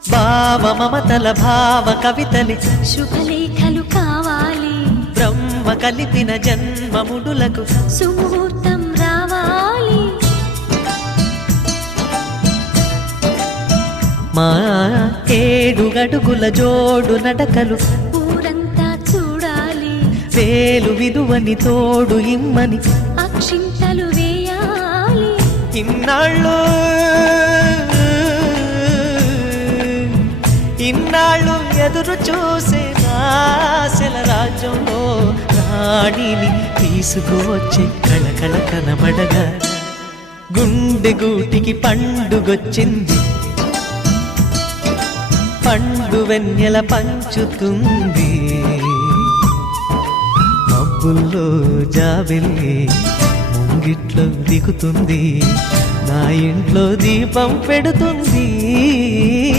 భావ మమతల భావ కవితలి శుభలేఖలు కావాలి, బ్రహ్మ కలిపిన జన్మముడులకు సుముహూర్తం రావాలి. మా 7 అడుగుల జోడు నడకలు ఊరంతా చూడాలి, వేలు విలువని తోడు ఇమ్మని అక్షింతలు వేయాలి. ఇన్నాళ్ళు ఎదురు చూసే ఆశల రాజ్యంలో రాణిని తీసుకువచ్చే కళకళ కనబడగా గుండె గూటికి పండుగొచ్చింది, పండు వెన్నెల పంచుతుంది. మబ్బుల్లో జాబిల్లి ముంగిట్లో దిగుతుంది, నా ఇంట్లో దీపం పెడుతుంది.